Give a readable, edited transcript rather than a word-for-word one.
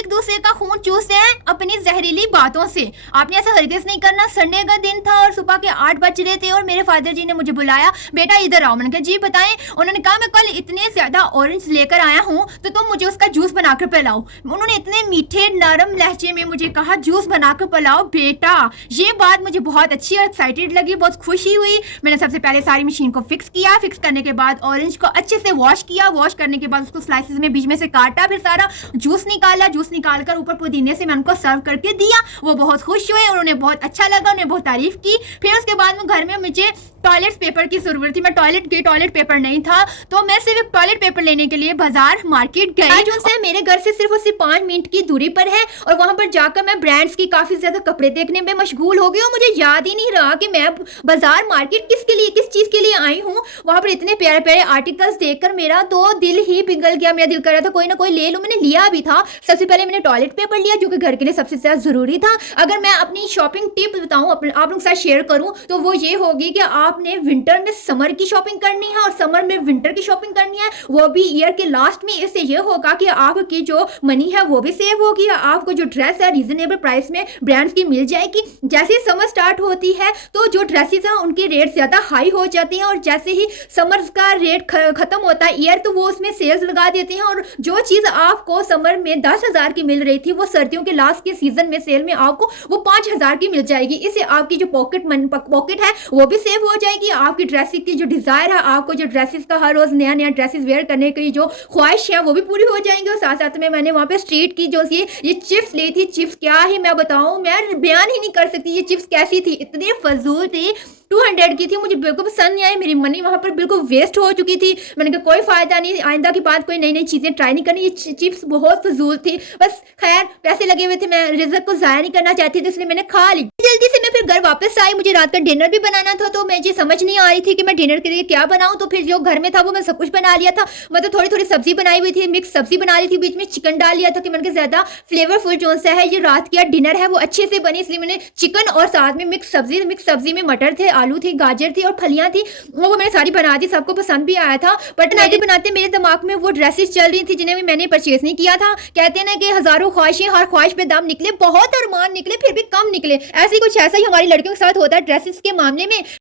एक दूसरे का खून चूसते हैं अपनी जहरीली बातों से। आपने ऐसा हरगिज़ नहीं करना। संडे का दिन था और सुबह के 8 बज रहे थे और मेरे फादर जी ने मुझे बुलाया, बेटा इधर आओ। मैंने कहा जी बताएं। उन्होंने कहा मैं कल इतने ज्यादा ऑरेंज लेकर आया हूँ तो तुम मुझे उसका जूस बनाकर पिलाओ। उन्होंने इतने मीठे नरम लहजे में मुझे कहा जूस बनाकर पिलाओ बेटा। ये बात मुझे बहुत अच्छी और एक्साइटेड लगी, बहुत खुशी हुई। मैंने सबसे पहले सारी मशीन को फिक्स किया। फिक्स करने के बाद ऑरेंज को अच्छे से वॉश किया। वॉश करने के बाद उसको स्लाइसेस में बीच में से काटा, फिर सारा जूस निकाला। जूस निकाल कर ऊपर पुदीने से मैं उनको सर्व करके दिया। वो बहुत खुश हुए, उन्होंने बहुत अच्छा लगा, उन्होंने बहुत तारीफ की। फिर उसके बाद में घर में मुझे टॉयलेट पेपर की जरूरत थी। मैं टॉयलेट पेपर नहीं था तो मैं सिर्फ टॉयलेट पेपर लेने के लिए बाजार मार्केट गई, जो है मेरे घर से सिर्फ और सिर्फ 5 मिनट की दूरी पर है। और वहां पर जाकर मैं ब्रांड्स की काफी ज्यादा कपड़े देखने में मशगूल हो गई और मुझे याद ही नहीं रहा कि मैं बाजार मार्केट किस चीज के लिए आई हूँ। वहां पर इतने प्यारे प्यारे आर्टिकल्स देखकर मेरा तो दिल ही पिघल गया। मेरा दिल कर रहा था कोई ना कोई ले लूं। मैंने लिया भी था। सबसे पहले मैंने टॉयलेट पेपर लिया जो कि घर के लिए सबसे ज्यादा जरूरी था। अगर मैं अपनी शॉपिंग टिप बताऊं, आप लोगों के साथ शेयर करूं, तो वो ये होगी कि आपने विंटर में समर की शॉपिंग करनी है और समर में विंटर की शॉपिंग करनी है, वो भी ईयर के लास्ट में। इससे ये होगा कि आपकी जो मनी है वो भी सेव होगी। आपको जो ड्रेस है रीजनेबल प्राइस में ब्रांड्स की मिल जाएगी। जैसे ही समर स्टार्ट होती है तो जो ड्रेसेस हैं उनके रेट ज्यादा हाई हो जाते हैं और जैसे ही समर का रेट खत्म होता है ईयर, तो वो उसमें सेल्स लगा देते हैं और जो चीज आपको समर में 10,000 की मिल रही थी वो सर्दियों के लास्ट के सीजन में सेल में आपको वो 5,000 की मिल जाएगी। इससे आपकी जो पॉकेट है वो भी सेव हो जाएगी। आपकी ड्रेसिंग की जो डिजायर है, आपको जो ड्रेसेस का हर रोज नया नया ड्रेसेस वेयर करने की जो ख्वाहिश है वो भी पूरी हो जाएंगी। और साथ साथ में मैंने वहां पे स्ट्रीट की जो ये चिप्स ली थी। चिप्स क्या ही मैं बताऊं, मैं बयान ही नहीं कर सकती ये चिप्स कैसी थी। इतनी फजूल थी, 200 की थी, मुझे बिल्कुल पसंद नहीं आई। मेरी मनी वहां पर बिल्कुल वेस्ट हो चुकी थी। मैंने कहा कोई फायदा नहीं, आइंदा की बात कोई नई नई चीजें ट्राई नहीं करनी। ये चिप्स बहुत फजूल थी। बस खैर पैसे लगे हुए थे, मैं रिजल्ट को जाया नहीं करना चाहती थी, इसलिए मैंने खा ली। जल्दी से मैं फिर घर वापस आई। मुझे रात का डिनर भी बनाना था तो मुझे समझ नहीं आ रही थी कि मैं डिनर के लिए क्या बनाऊं। तो फिर जो घर में था वो मैं सब कुछ बना लिया था। मतलब थोड़ी थोड़ी सब्जी बनाई हुई थी, मिक्स सब्जी बना ली थी, बीच में चिकन डाल लिया था कि मैंने ज्यादा फ्लेवरफुल जो सा है ये रात का डिनर है वो अच्छे से बनी, इसलिए मैंने चिकन और साथ में मिक्स सब्जी में मटर थे, आलू थे, गाजर थी और फलियां थी, वो मैंने सारी बना दी। सबको पसंद भी आया था। बट बनाते बनाते मेरे दिमाग में वो ड्रेसेस चल रही थी जिन्हें भी मैंने परचेज नहीं किया था। कहते हैं ना कि हजारों ख्वाहिशें, हर ख्वाहिश पे दाम निकले, बहुत अरमान निकले फिर भी कम निकले। ऐसे कुछ ऐसा ही हमारी लड़कियों के साथ होता है ड्रेसेस के मामले में।